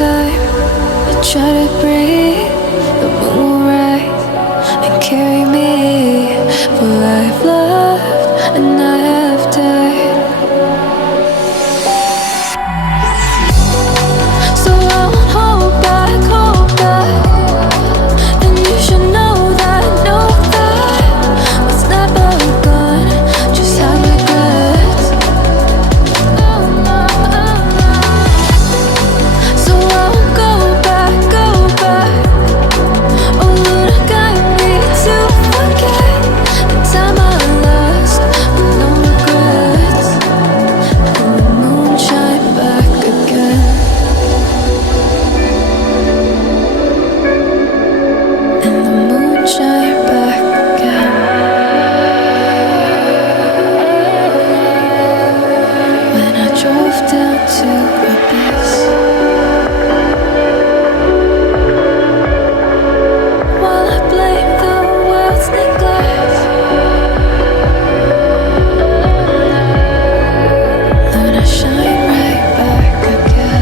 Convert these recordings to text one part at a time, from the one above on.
time I try to breathe, the moon will rise and carry me. For I've loved and I have died. So I won't hold back, hold back. And you should know that what's never gone just have regrets. So I won't go back, go back. Oh Lord, I got me to forget the time I lost with no regrets. And the moon shine back again. And the moon shine back again. When I drove down to abyss, while I blame the world's neglect, Lord, I shine right back again.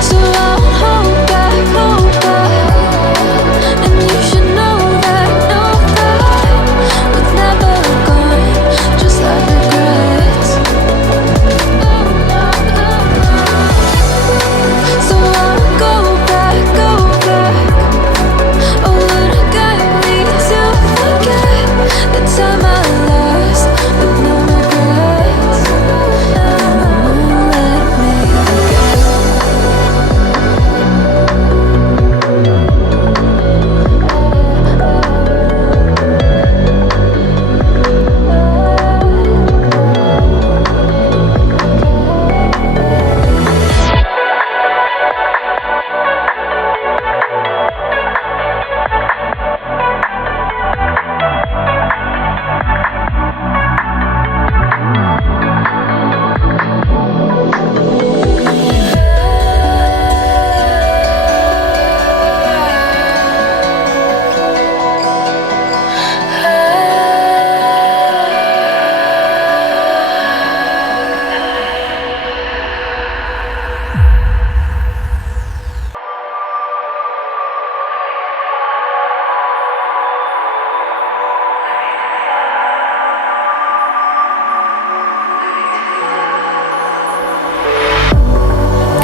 So I won't hold back, hold back. And you should know that what's never gone just like regrets. So I won't go back, go back. Oh Lord, I got me to forget the time I lost with no regrets. And the moon let me forget.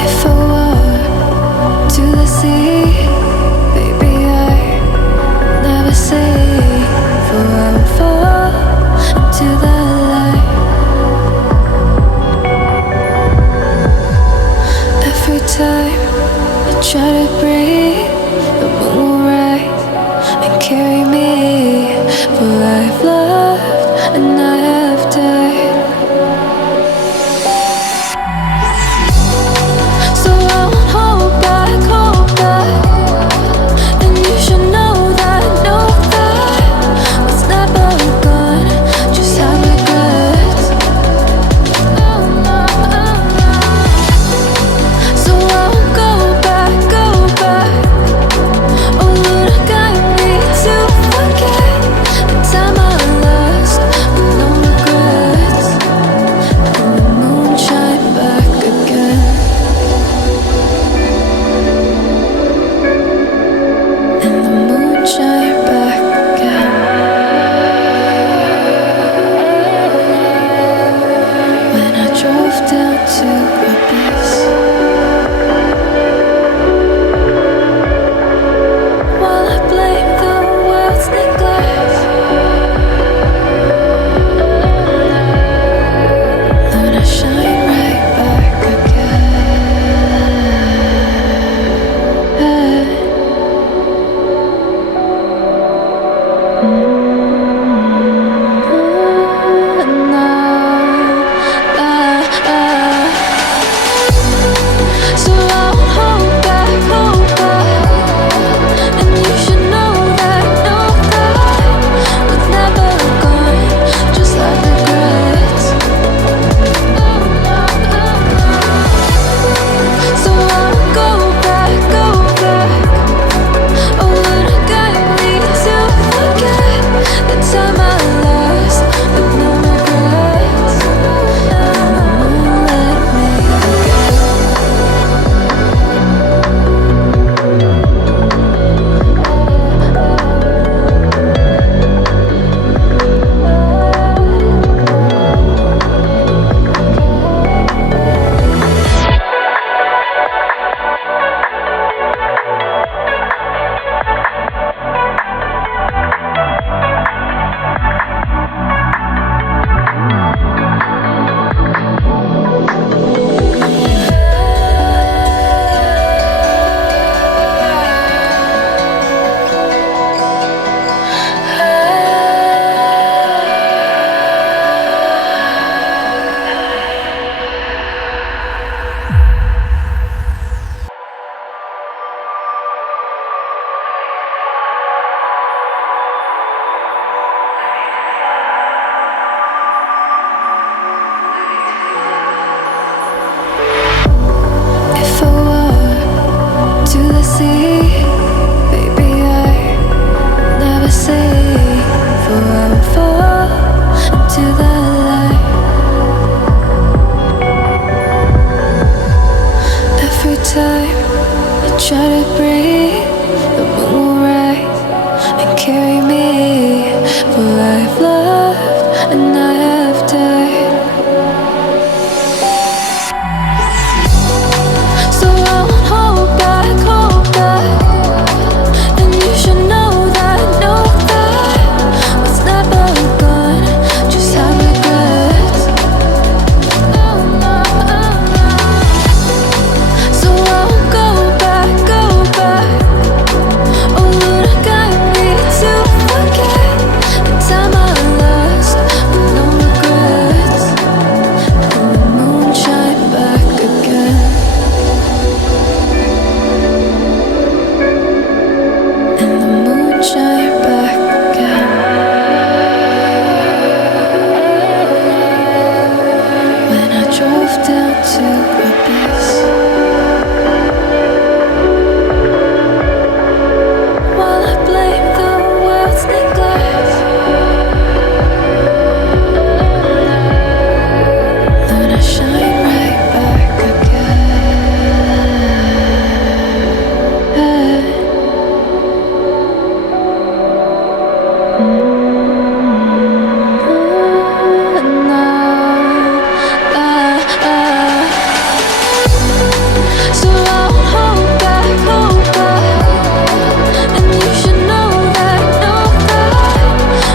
If I walk to the sea, baby, I never say, for I would fall into the light. Every time I try to breathe, the moon will rise and carry me. For I've loved and I have died. So I won't hold back, hold back. And you should know that what's never gone just have regrets. So I won't go back, go back. Oh Lord, I got me to forget the time I sea, baby, I never say forever into the light. Every time I try to breathe, the moon will rise and carry me, for I've loved and I have died. So I won't hold back, and you should know that what's never gone just have regrets. So I won't go back. Oh Lord, I got me to forget the time I lost with no regrets. And the moon shine back again. And the moon shine back again. When I drove down to my base, while I blame the world's neglect, then I shine right back again. So I won't hold back, and you should know that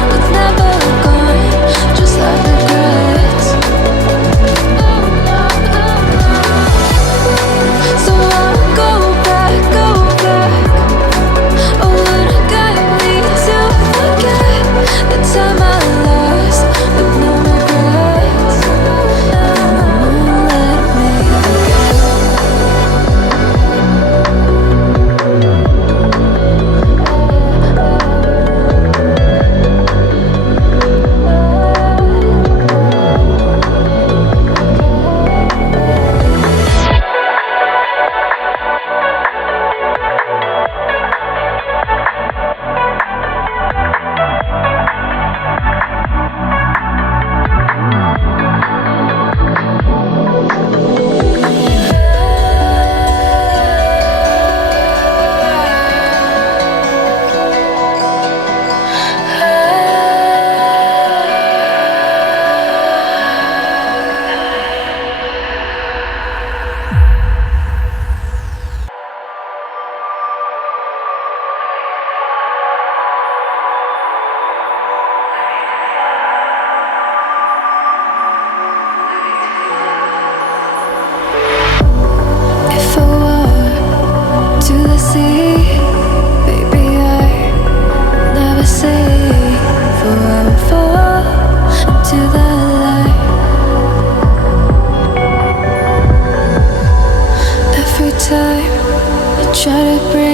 what's never gone just like regrets. So I won't go back. Oh Lord, I got me to forget the time I lost with no regrets. And the moon let me forget. If I walk to the sea, baby, I never say forever into the light. Every time I try to breathe,